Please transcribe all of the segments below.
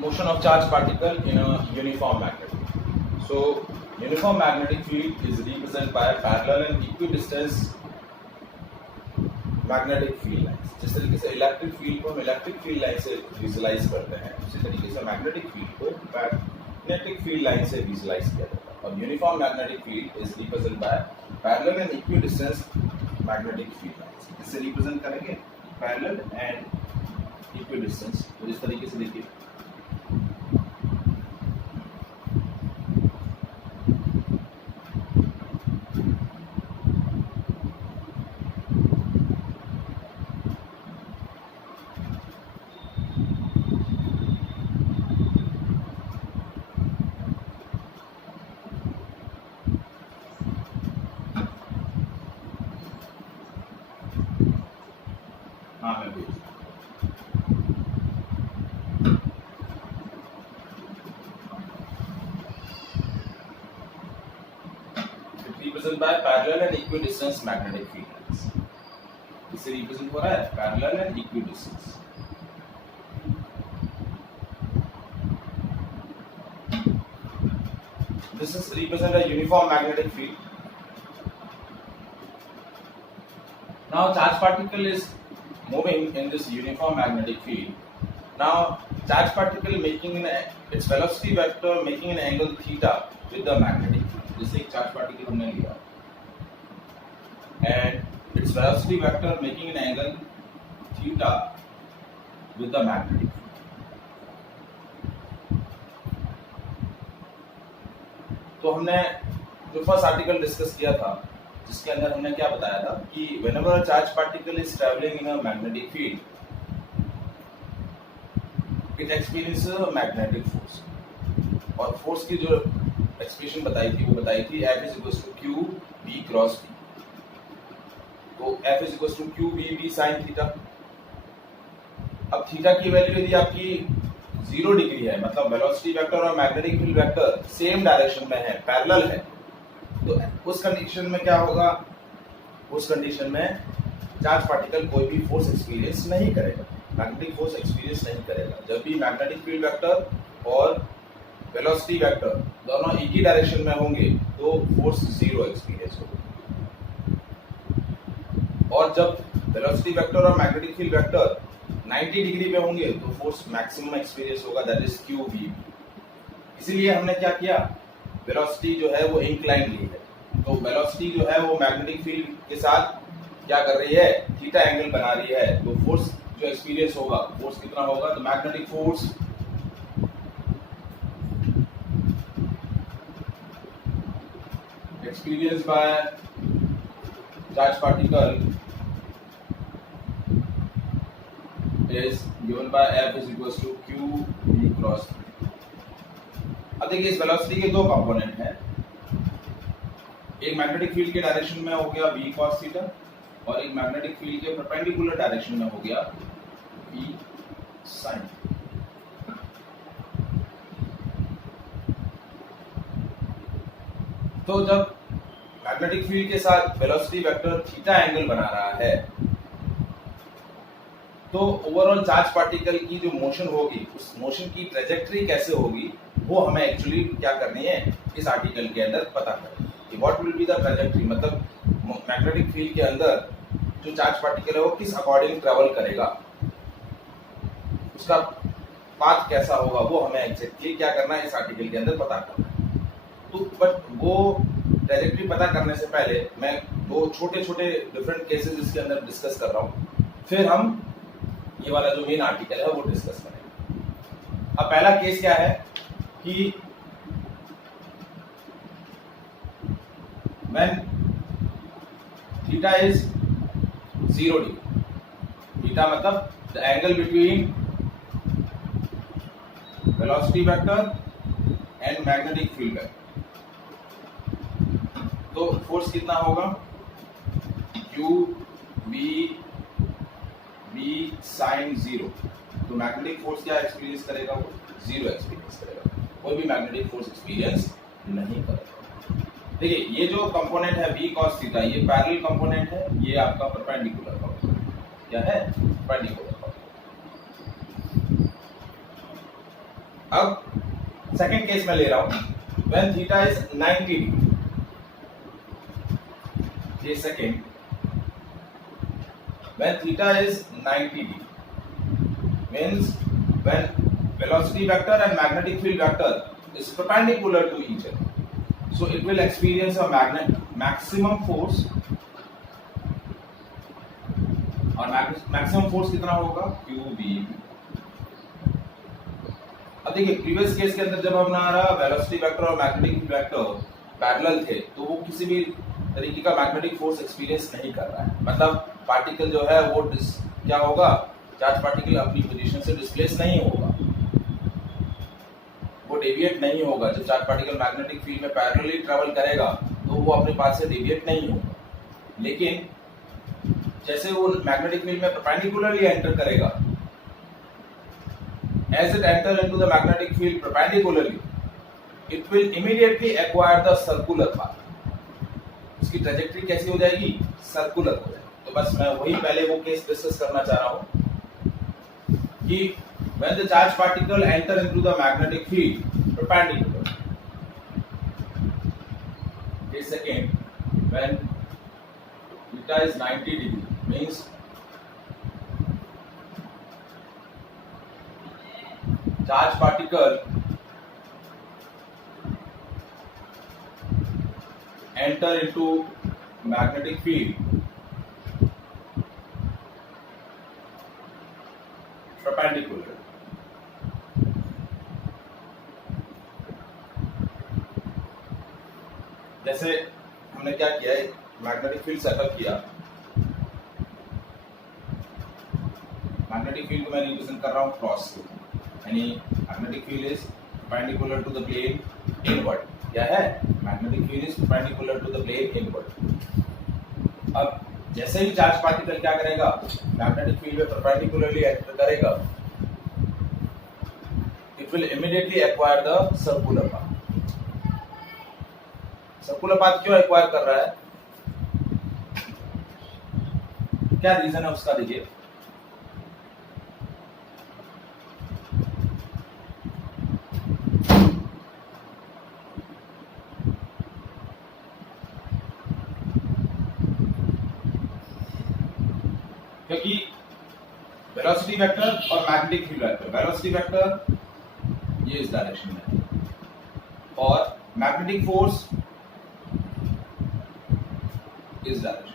motion of charge particle in a uniform magnetic field. So uniform magnetic field is represented by parallel and equidistant magnetic field lines. जिस तरीके से electric field को हम electric field line से visualise करते हैं, उसी तरीके से मैग्नेटिक फील्ड को मैग्नेटिक फील्ड लाइन से विजुलाइज किया जाता है. और uniform magnetic field is represent by parallel and equidistance magnetic field lines. इससे रिप्रेजेंट करेंगे पैरेलल एंड इक्विडिस्टेंस. तो इस तरीके से देखिए, हाँ मैं भी represented by parallel and equidistant magnetic field lines. इससे रिप्रेजेंट हो रहा है parallel and equidistance. This is represent a uniform magnetic field. Now charge particle is moving in this uniform magnetic field. Now charge particle making its velocity vector making an angle theta with the magnetic field. जैसे एक charge particle हमने लिया and its velocity vector making an angle theta with the magnetic field. तो हमने जो first article discuss किया था, जिसके अंदर हमने क्या बताया था कि whenever a charge particle is traveling in a magnetic field, it experiences a magnetic force. और फोर्स की जो एक्सप्रेशन बताई थी वो बताई थी F is equals to Q B cross B. तो F is equals to Q B B sin theta. अब थीटा की वैल्यू यदि आपकी 0 डिग्री है, मतलब वेलोसिटी वेक्टर और magnetic field vector same direction में है, पैरेलल है, तो उस कंडीशन में क्या होगा? उस कंडीशन में चार्ज पार्टिकल कोई भी फोर्स एक्सपीरियंस नहीं करेगा, मैग्नेटिक फोर्स एक्सपीरियंस नहीं करेगा. जब भी मैग्नेटिक फील्ड वेक्टर और वेलोसिटी वेक्टर दोनों एक ही डायरेक्शन में होंगे तो फोर्स 0 एक्सपीरियंस होगा. और जब वेलोसिटी वेक्टर और मैग्नेटिक फील्ड वेक्टर 90 डिग्री पे होंगे तो फोर्स मैक्सिमम एक्सपीरियंस होगा, दैट इज क्यू वी. इसीलिए हमने क्या किया, वेलोसिटी जो है वो इंक्लाइन ली है. तो वेलोसिटी जो है वो मैग्नेटिक फील्ड के साथ क्या कर रही है, थीटा एंगल बना रही है. तो फोर्स जो एक्सपीरियंस होगा, फोर्स कितना होगा? तो magnetic force experience by charge particle is given by F is equals to Q B cross B. अब देखिए इस वेलोसिटी के दो कंपोनेंट हैं. एक मैग्नेटिक फील्ड के डायरेक्शन में हो गया B cos थीटा और एक मैग्नेटिक फील्ड के परपेंडिकुलर डायरेक्शन में हो गया B sin. तो जब मैग्नेटिक फील्ड के साथ वेलोसिटी वेक्टर थीटा एंगल बना रहा है तो ओवरऑल चार्ज पार्टिकल की जो मोशन होगी, उस मोशन की ट्रेजेक्टरी कैसे होगी वो हमें एक्चुअली क्या करनी है, इस आर्टिकल के अंदर पता करनी है. What will be the trajectory, मतलब मैग्नेटिक फील्ड के अंदर जो चार्ज पार्टिकल है वो किस अकॉर्डिंग ट्रेवल करेगा, उसका पाथ कैसा होगा, वो हमें एग्जैक्टली क्या करना है, इस आर्टिकल के अंदर पता करना है. तो बट वो ट्रेजेक्टरी पता करने से पहले मैं दो छोटे छोटे डिफरेंट केसेस इसके अंदर डिस्कस कर रहा हूँ, फिर हम ये वाला जो मेन आर्टिकल है वो डिस्कस करेंगे. अब पहला केस क्या है कि when theta is 0 degree, theta मतलब the angle between velocity vector and magnetic field vector. तो फोर्स कितना होगा? Q B B sin 0. तो मैग्नेटिक फोर्स क्या एक्सपीरियंस करेगा? वो 0 एक्सपीरियंस करेगा, कोई भी मैग्नेटिक फोर्स एक्सपीरियंस नहीं करेगा. देखिए ये जो कंपोनेंट है B cos थीटा, ये पैरेलल कंपोनेंट है, ये आपका परपेंडिकुलर कंपोनेंट क्या है? Perpendicular component. अब सेकंड केस में ले रहा हूं, व्हेन थीटा इज 90 डिग्री। ये second, when theta is 90 degree means when velocity vector and magnetic field vector is perpendicular to each other, so it will experience a maximum force, और maximum force कितना होगा, QB। अब देखिए previous case के अंदर जब हमारा वेलोसिटी वेक्टर और मैग्नेटिक फील्ड वेक्टर पैरेलल थे, तो वो किसी भी तरीके का मैग्नेटिक फोर्स एक्सपीरियंस नहीं कर रहा है, मतलब पार्टिकल जो है वो क्या होगा, चार्ज पार्टिकल अपनी पोजीशन से डिस्प्लेस नहीं होगा, वो डेविएट नहीं होगा। जब चार्ज पार्टिकल मैग्नेटिक फील्ड में पैरेलली ट्रैवल करेगा तो वो अपने पास से डेविएट नहीं होगा, लेकिन जैसे वो मैग्नेटिक फील्ड में परपेंडिकुलरली एंटर करेगा, as it enter into the magnetic field perpendicularly, it will immediately acquire the circular path। उसकी ट्रैजेक्टरी कैसी हो जाएगी, सर्कुलर हो जाएगी। तो बस मैं वही पहले वो केस डिस्कस करना चाह रहा हूं कि when the charge particle enter into the magnetic field perpendicular, a second, when theta is 90 degree means charge particle enter into magnetic field perpendicular, जैसे हमने क्या किया है, मैग्नेटिक फील्ड सेटअप किया, मैग्नेटिक फील्ड को मैं रिप्रेजेंट कर रहा हूं क्रॉस से, यानी magnetic field is perpendicular to the plane inward. क्या है, magnetic field is perpendicular to the plane inward. अब जैसे ही चार्ज पार्टिकल क्या करेगा, मैग्नेटिक फील्ड में परपेंडिकुलरली एंटर करेगा, it will immediately acquire the circular path. Circular path क्यों एक्वायर कर रहा है, क्या रीजन है उसका, देखिए क्योंकि वेलोसिटी वेक्टर और magnetic field vector, velocity vector ये इस डायरेक्शन में है और मैग्नेटिक फोर्स इस डायरेक्शन।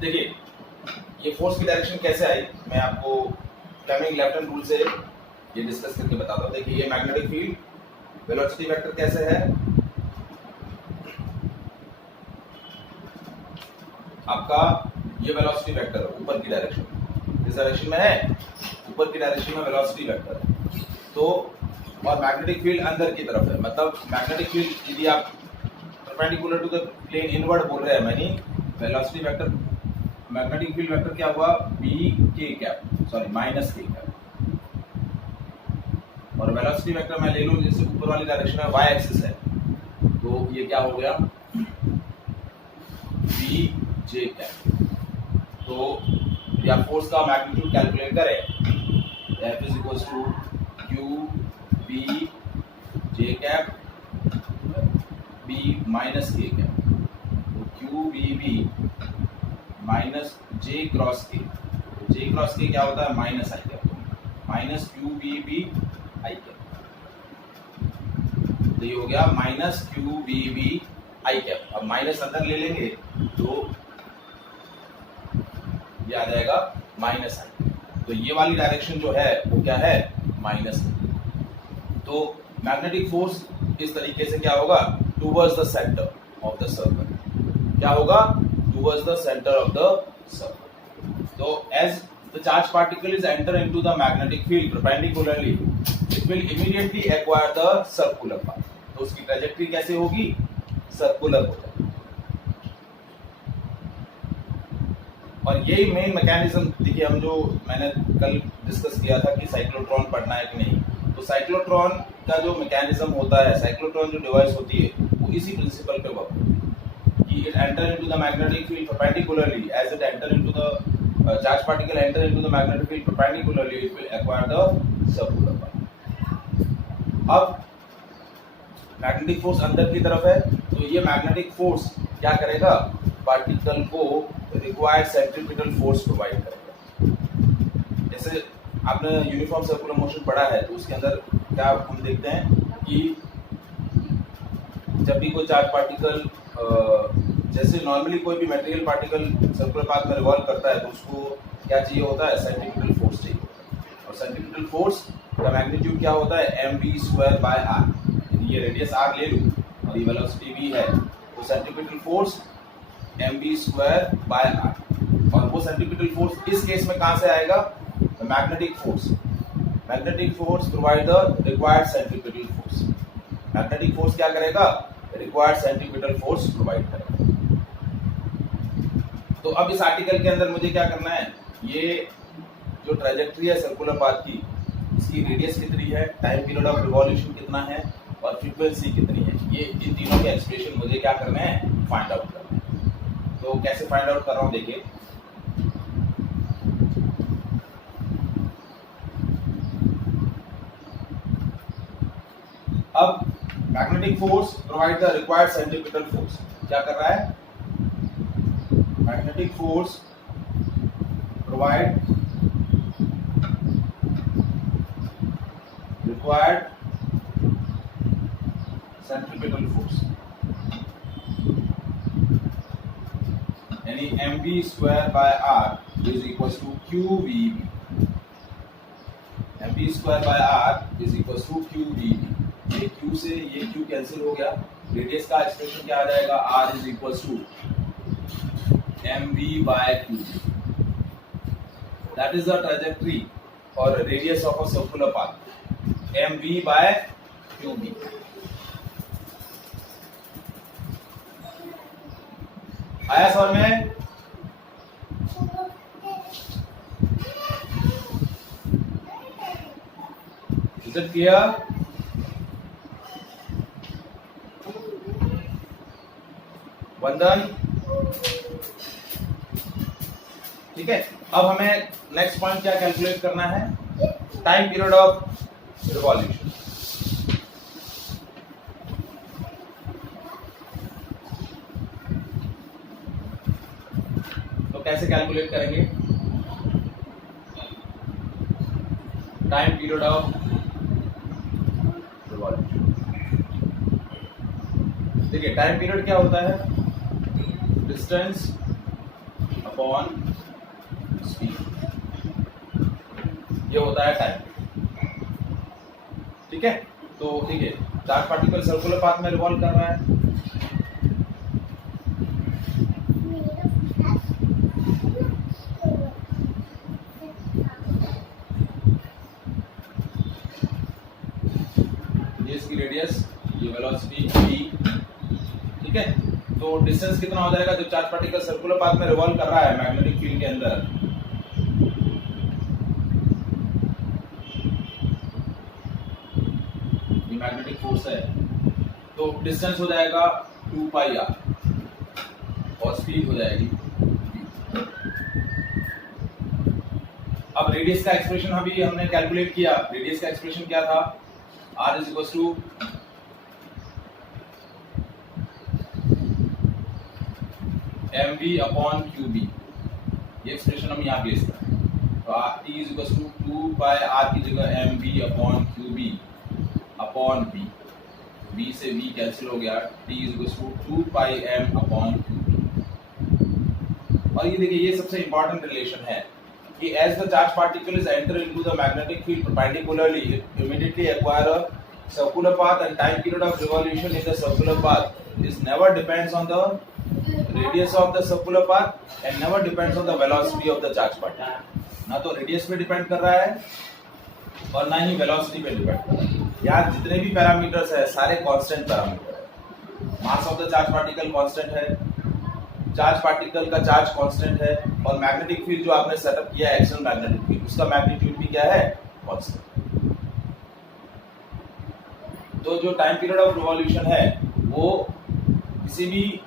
देखिए ये फोर्स की डायरेक्शन कैसे आई, मैं आपको फ्लेमिंग लेफ्ट हैंड रूल से ये डिस्कस करके बताता हूं। देखिए ये मैग्नेटिक फील्ड, वेलोसिटी वेक्टर कैसे है, आपका ये वेलोसिटी वेक्टर है ऊपर की डायरेक्शन, इस डायरेक्शन में है, ऊपर की डायरेक्शन में वेलोसिटी वेक्टर है, तो और मैग्नेटिक फील्ड अंदर की तरफ है, मतलब मैग्नेटिक फील्ड यदि आप perpendicular to the plane inward बोल रहे हैं, यानी velocity vector, magnetic field vector क्या हुआ, B K cap, sorry minus K cap, और वेलोसिटी वेक्टर मैं ले लूं जैसे ऊपर वाली डायरेक्शन में वाई एक्सिस है, तो ये क्या हो गया, बी जे कैप। तो या फोर्स का मैग्नीट्यूड कैलकुलेट करें, F is equal to Q B J cap B minus K cap, तो Q B B minus J cross K, तो जे क्रॉस के क्या होता है, minus I cap, minus Q B B I cap, तो ये हो गया minus Q B B I cap. अब माइनस अंदर ले लेंगे तो ये आ जाएगा माइनस आई, तो ये वाली डायरेक्शन जो है वो क्या है, माइनस। तो मैग्नेटिक फोर्स इस तरीके से क्या होगा, towards the centre of the circle, क्या होगा, towards the centre of the circle. तो as the charge particle is enter into the magnetic field perpendicularly, it will immediately acquire the circular path. तो उसकी ट्रैजेक्टरी कैसे होगी, circular हो जाएगी। और यही मेन मैकेनिज्म, देखिए हम जो मैंने कल डिस्कस किया था कि साइक्लोट्रॉन पढ़ना है कि नहीं, तो साइक्लोट्रॉन का जो मैकेनिज्म होता है, साइक्लोट्रॉन जो डिवाइस होती है, वो इसी प्रिंसिपल पे वर्क होती है कि it enter into the magnetic field perpendicularly as it enter into the charge particle enter into the magnetic field perpendicularly, it will acquire the circular path. अब मैग्नेटिक फोर्स अंदर की तरफ है, तो ये मैग्नेटिक फोर्स क्या करेगा, पार्टिकल को रिक्वायर्ड सेंट्रीपिटल फोर्स प्रोवाइड करेगा। जैसे आपने यूनिफॉर्म सर्कुलर मोशन पढ़ा है, तो उसके अंदर क्या हम देखते हैं कि जब भी कोई चार्ज पार्टिकल जैसे नॉर्मली कोई भी मटेरियल पार्टिकल सर्कुलर पाथ में रिवॉल्व करता है, तो उसको क्या चाहिए होता है, सेंट्रीपिटल फोर्स चाहिए होता है। और सेंट्रीपिटल फोर्स का मैग्नीट्यूड क्या होता है, mv²/r। ये रेडियस r ले लूं और ये वेलोसिटी v है, तो सेंट्रीपिटल फोर्स mv²/r। और वो सेंट्रीपिटल फोर्स इस केस में कहां से आएगा, magnetic force. Magnetic force provide the required centripetal force. Magnetic force क्या करेगा, रिक्वायर्ड सेंट्रीपिटल फोर्स प्रोवाइड करेगा। तो अब इस आर्टिकल के अंदर मुझे क्या करना है, ये जो ट्रैजेक्टरी है सर्कुलर पाथ की, इसकी रेडियस कितनी है, टाइम पीरियड ऑफ रिवॉल्यूशन कितना है और फ्रीक्वेंसी कितनी है, ये इन तीनों के एक्सप्रेशन मुझे क्या करना है, फाइंड आउट करना है। तो कैसे फाइंड आउट कर रहा हूं, देखिए अब magnetic force provide the required centripetal force. क्या कर रहा है, magnetic force provide required centripetal force, यानी mv²/r is equal to qvb। mv²/r is equal to qvb। ये q से ये q कैंसिल हो गया, रेडियस का एक्सप्रेशन क्या आ जाएगा, r is equal to mv/qb। That is the trajectory और radius of a circular path, mv/qb। आया समझ में, इज इट क्लियर? वंदन, ठीक है। अब हमें नेक्स्ट पॉइंट क्या कैलकुलेट करना है, टाइम पीरियड ऑफ रिवॉल्यूशन। तो कैसे कैलकुलेट करेंगे, टाइम पीरियड ऑफ रिवॉल्यूशन। देखिए टाइम पीरियड क्या होता है, डिस्टेंस अपॉन स्पीड, ये होता है टाइम। ठीक है, तो देखिए चार्ज पार्टिकल सर्कुलर पाथ में रिवॉल्व कर रहा है, ये इसकी रेडियस, ये वेलोसिटी v। ठीक है, तो डिस्टेंस कितना हो जाएगा, जो चार्ज पार्टिकल सर्कुलर पाथ में रिवॉल्व कर रहा है मैग्नेटिक फील्ड के अंदर, ये मैग्नेटिक फोर्स है, तो डिस्टेंस हो जाएगा 2πr और स्पीड हो जाएगी v। अब रेडियस का एक्सप्रेशन अभी हमने कैलकुलेट किया, रेडियस का एक्सप्रेशन क्या था, r is equal to mv/qb। ये एक्सप्रेशन हम यहाँ प्लेस करें, तो t is equal to 2πr की जगह mv/qb अपॉन v, v से v कैंसिल हो गया, t is equal to 2πm/qb। और ये देखिए ये सबसे इंपॉर्टेंट रिलेशन है कि as the charge particle is enter into the magnetic field perpendicularly, it immediately acquire a circular path, and time period of revolution in the circular path is never depends on the radius of the circular path and never depends on the velocity of the charge particle। ना तो radius पे depend कर रहा है और ना ही velocity पे depend कर रहा है। यहाँ जितने भी पैरामीटर्स है सारे कांस्टेंट पैरामीटर है। Mass of the charge particle constant है, चार्ज पार्टिकल का चार्ज कांस्टेंट है, और मैग्नेटिक फील्ड जो आपने सेटअप किया है एक्सटर्नल मैग्नेटिक फील्ड, उसका मैग्नीट्यूड भी क्या है, कांस्टेंट। तो जो टाइम पीरियड ऑफ रिवॉल्यूशन है वो किसी भी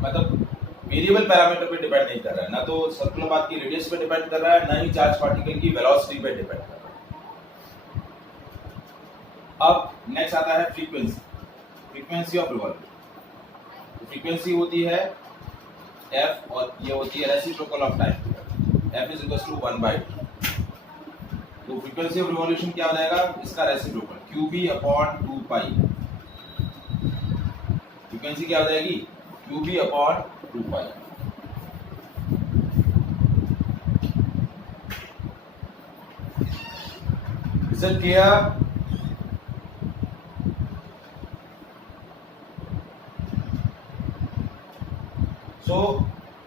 मतलब वेरिएबल पैरामीटर पे डिपेंड नहीं कर रहा है, ना तो सर्कुलर पाथ की रेडियस पे डिपेंड कर रहा है, ना ही चार्ज पार्टिकल की वेलोसिटी पे डिपेंड कर रहा है। अब नेक्स्ट आता है frequency, frequency of revolution. Frequency होती है f और ये होती है reciprocal of time, f is equal to 1/2। तो फ्रीक्वेंसी ऑफ रिवॉल्यूशन क्या हो जाएगा, इसका reciprocal qb upon 2 pi. Frequency क्या हो जाएगी, qb upon 2 pi. Is it clear? So,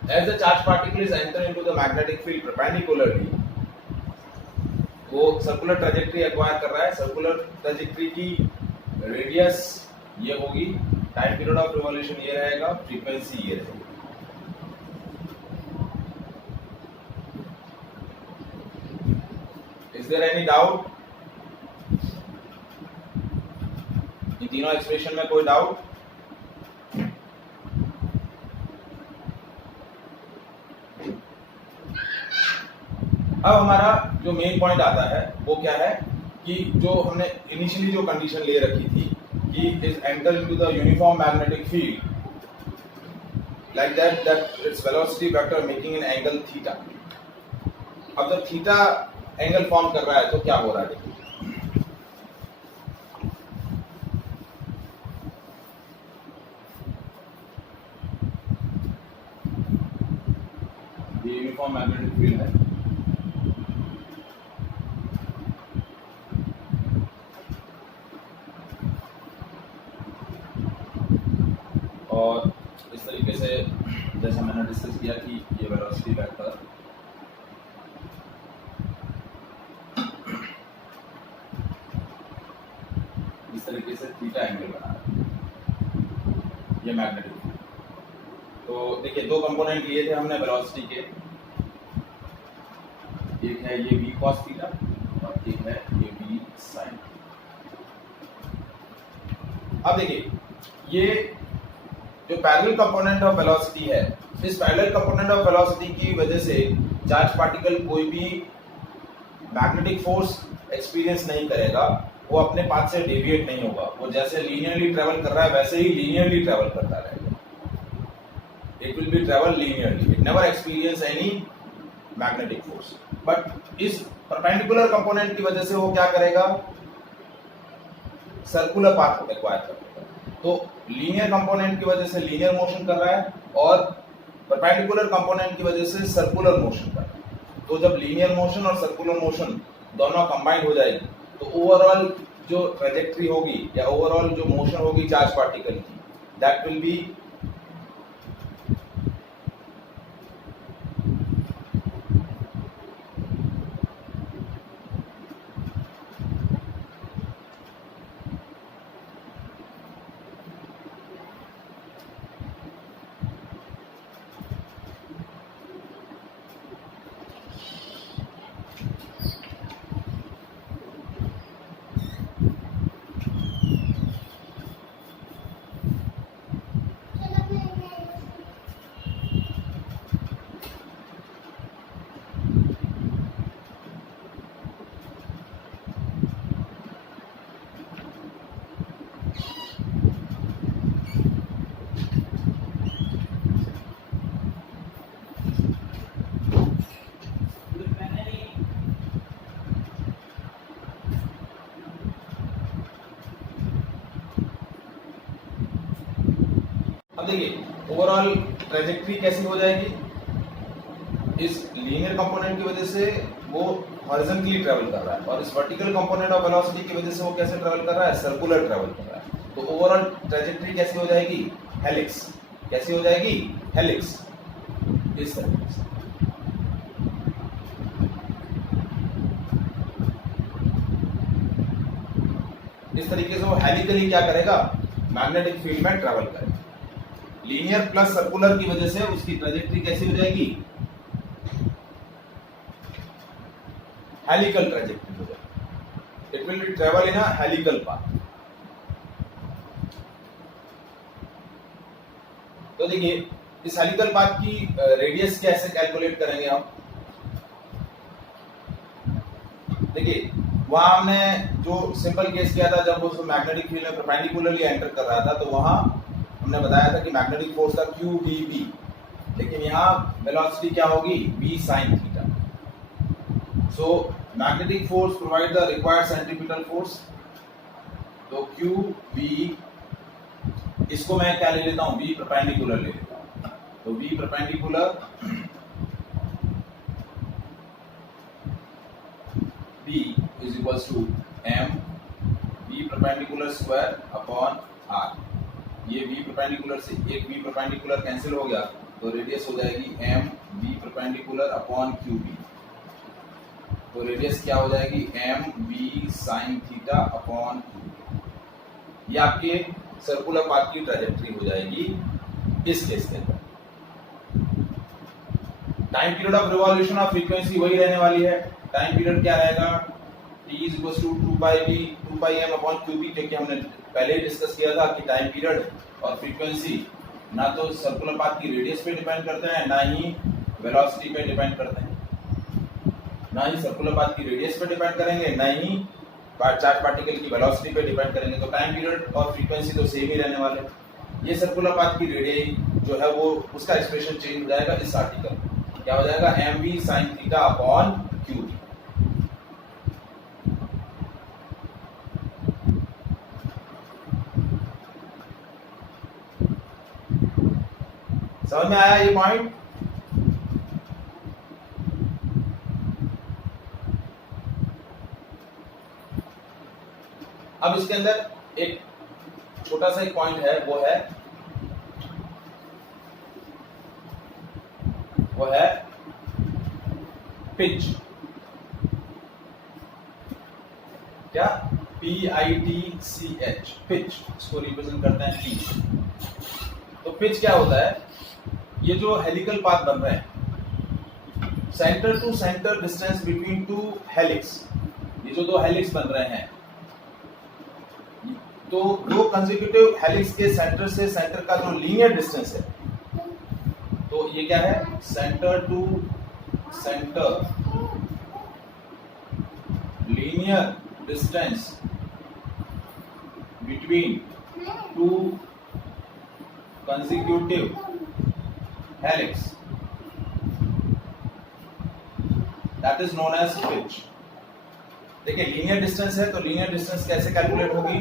as the charged particle is entering into the magnetic field perpendicularly, वो circular trajectory acquire कर रहा है। सर्कुलर ट्रैजेक्टरी की रेडियस ये होगी, टाइम पीरियड ऑफ रिवॉल्यूशन ये रहेगा, फ्रीक्वेंसी ये रहेगी। Is there any doubt? ये तीनों एक्सप्रेशन में कोई डाउट? अब हमारा जो मेन पॉइंट आता है वो क्या है कि जो हमने इनिशियली जो कंडीशन ले रखी थी कि is enter into the uniform magnetic field like that its velocity vector making an angle theta. अब जब थीटा एंगल फॉर्म कर रहा है तो क्या हो रहा है, देखिए ये यूनिफॉर्म मैग्नेटिक फील्ड है, और इस तरीके से जैसा मैंने डिस्कस किया कि ये वेलोसिटी वेक्टर इस तरीके से थीटा एंगल बना रहा है, ये मैग्नेटिक फील्ड। तो देखिए दो कंपोनेंट लिए थे हमने वेलोसिटी के, एक है ये v cos थीटा और एक है ये v sin। अब देखिए ये जो पैरेलल कंपोनेंट ऑफ वेलोसिटी है, इस पैरेलल कंपोनेंट ऑफ वेलोसिटी की वजह से चार्ज पार्टिकल कोई भी मैग्नेटिक फोर्स एक्सपीरियंस नहीं करेगा, वो अपने पाथ से डेविएट नहीं होगा, वो जैसे लीनियरली ट्रेवल कर रहा है वैसे ही लीनियरली ट्रेवल करता रहेगा। It will be travel linearly, it never experience any magnetic force. But इस परपेंडिकुलर कंपोनेंट की वजह से वो क्या करेगा, सर्कुलर पाथ एक्वायर करेगा। तो लीनियर कंपोनेंट की वजह से लीनियर मोशन कर रहा है और परपेंडिकुलर कंपोनेंट की वजह से सर्कुलर मोशन कर रहा है। तो जब लीनियर मोशन और सर्कुलर मोशन दोनों कंबाइंड हो जाएगी तो ओवरऑल जो ट्रैजेक्टरी होगी या ओवरऑल जो मोशन होगी चार्ज पार्टिकल की, दैट विल बी देखिए ओवरऑल ट्रैजेक्टरी कैसी हो जाएगी, इस लीनियर कंपोनेंट की वजह से वो हॉरिजॉन्टली ट्रैवल कर रहा है और इस वर्टिकल कंपोनेंट ऑफ वेलोसिटी की वजह से वो कैसे ट्रैवल कर रहा है, सर्कुलर ट्रैवल कर रहा है। तो ओवरऑल ट्रैजेक्टरी कैसी हो जाएगी, हेलिक्स। कैसी हो जाएगी, हेलिक्स। इस तरीके से इस तरीके से वो हेलिकली क्या करेगा, मैग्नेटिक फील्ड में ट्रैवल करेगा। लीनियर प्लस सर्कुलर की वजह से उसकी ट्रैजेक्टरी कैसी हो जाएगी, हेलिकल ट्रैजेक्टरी हो जाएगी। It will be travel in a helical path. तो देखिए इस हेलिकल पाथ की रेडियस कैसे कैलकुलेट करेंगे हम? देखिए वहां हमने जो सिंपल केस किया था, जब उस मैग्नेटिक फील्ड में परपेंडिकुलरली एंटर कर रहा था, तो वहां हमने बताया था कि मैग्नेटिक फोर्स था क्यू वी बी, लेकिन यहाँ वेलोसिटी क्या होगी? v sin theta. So magnetic force provide the required centripetal force, तो क्यू वी, इसको मैं क्या ले लेता हूँ? v परपेंडिकुलर ले लेता हूँ, तो v perpendicular b is equals to m v perpendicular square upon r। ये v परपेंडिकुलर से एक v परपेंडिकुलर कैंसिल हो गया, तो रेडियस हो जाएगी m v perpendicular upon qb, तो रेडियस क्या हो जाएगी? m v sin theta upon qb। ये आपके सर्कुलर पाथ की ट्रैजेक्टरी हो जाएगी इस केस के अंदर। Time period of revolution of frequency वही रहने वाली है। टाइम पीरियड क्या रहेगा? t is equals to 2 m upon qb, क्योंकि हमने पहले ही डिस्कस किया था कि टाइम पीरियड और फ्रीक्वेंसी ना तो सर्कुलर पाथ की रेडियस पे डिपेंड करते हैं, ना ही वेलोसिटी पे डिपेंड करते हैं। ना ही सर्कुलर पाथ की रेडियस पे डिपेंड करेंगे, ना ही चार्ज पार्टिकल की वेलोसिटी पे डिपेंड करेंगे। तो टाइम पीरियड और फ्रीक्वेंसी तो सेम ही रहने वाले। ये सर्कुलर पाथ की रेडियस जो है वो उसका एक्सप्रेशन चेंज हो जाएगा इस आर्टिकल में। क्या हो जाएगा? mv sin theta upon qb। समझ में आया ये पॉइंट? अब इसके अंदर एक छोटा सा एक पॉइंट है, वो है पिच। क्या? PITCH, पिच, इसको रिप्रेजेंट करते हैं P। तो पिच क्या होता है? ये जो हेलिकल पाथ बन रहे हैं, centre to centre distance between two helix, ये जो दो हेलिक्स बन रहे हैं, तो दो कंसेक्यूटिव हेलिक्स के सेंटर से सेंटर का जो लीनियर डिस्टेंस है, तो ये क्या है? Centre to centre linear distance between two consecutive helix, that is known as pitch. देखिए लीनियर डिस्टेंस है, तो लीनियर डिस्टेंस कैसे कैलकुलेट होगी?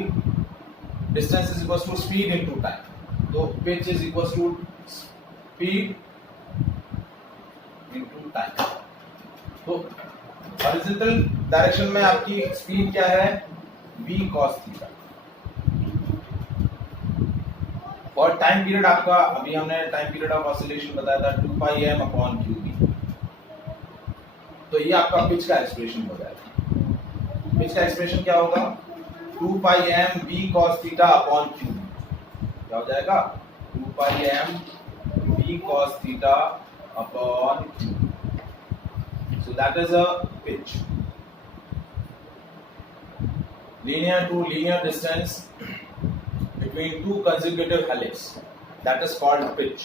Distance is equal to speed into time, तो pitch is equal to speed into time. तो horizontal direction में आपकी speed क्या है? v cos theta. और टाइम पीरियड आपका, अभी हमने टाइम पीरियड ऑफ ऑसिलेशन बताया था 2 pi m अपॉन qb। तो ये आपका पिच का एक्सप्रेशन हो जाएगा। पिच का एक्सप्रेशन क्या होगा? 2 pi m v cos theta upon qb। क्या हो जाएगा? 2 pi m v cos theta upon qb। So that is a pitch. Linear to linear distance between two consecutive helix, that is called pitch.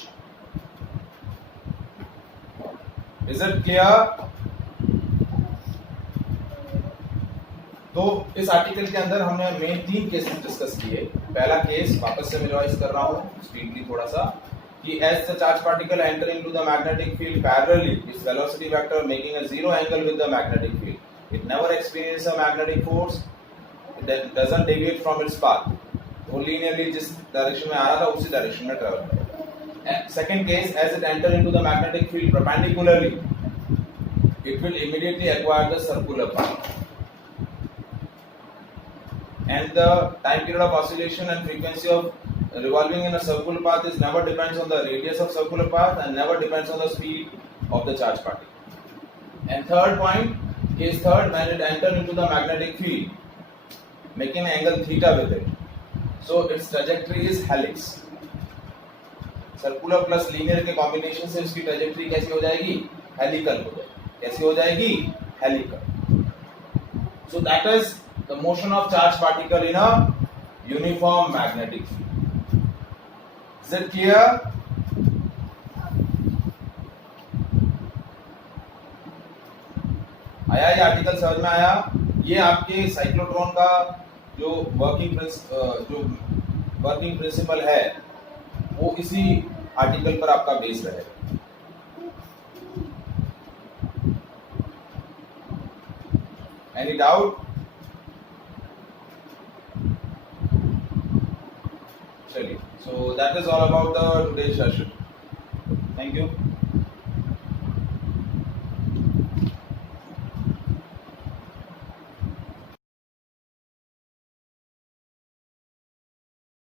Is it clear? तो इस article के अंदर हमने main 3 cases discuss किए। पहला case वापस से मैं रिवाइज कर रहा हूँ स्पीडली थोड़ा सा, कि as the charge particle enter into the magnetic field parallelly, its velocity vector making a zero angle with the magnetic field, it never experiences a magnetic force, it doesn't deviate from its path, वो linearly जिस direction में आ रहा था उसी direction में travel करेगा। Second case, as it enter into the magnetic field perpendicularly, it will immediately acquire the circular path, and the time period of oscillation and frequency of revolving in a circular path is never depends on the radius of circular path and never depends on the speed of the charge particle. And third point, case third, when it enter into the magnetic field, making an angle theta with it, so its trajectory is helix. Circular plus linear के combination से उसकी trajectory कैसी हो जाएगी? Helical हो जाएगी। कैसी हो जाएगी? Helical. So that is the motion of charged particle in a uniform magnetic field. Is it clear? आया ये आर्टिकल समझ में आया? ये आपके साइक्लोट्रॉन का जो वर्किंग प्रिंसिपल है वो इसी आर्टिकल पर आपका बेस रहेगा। Any doubt? चलिए, so that is all about the today's session. Thank you.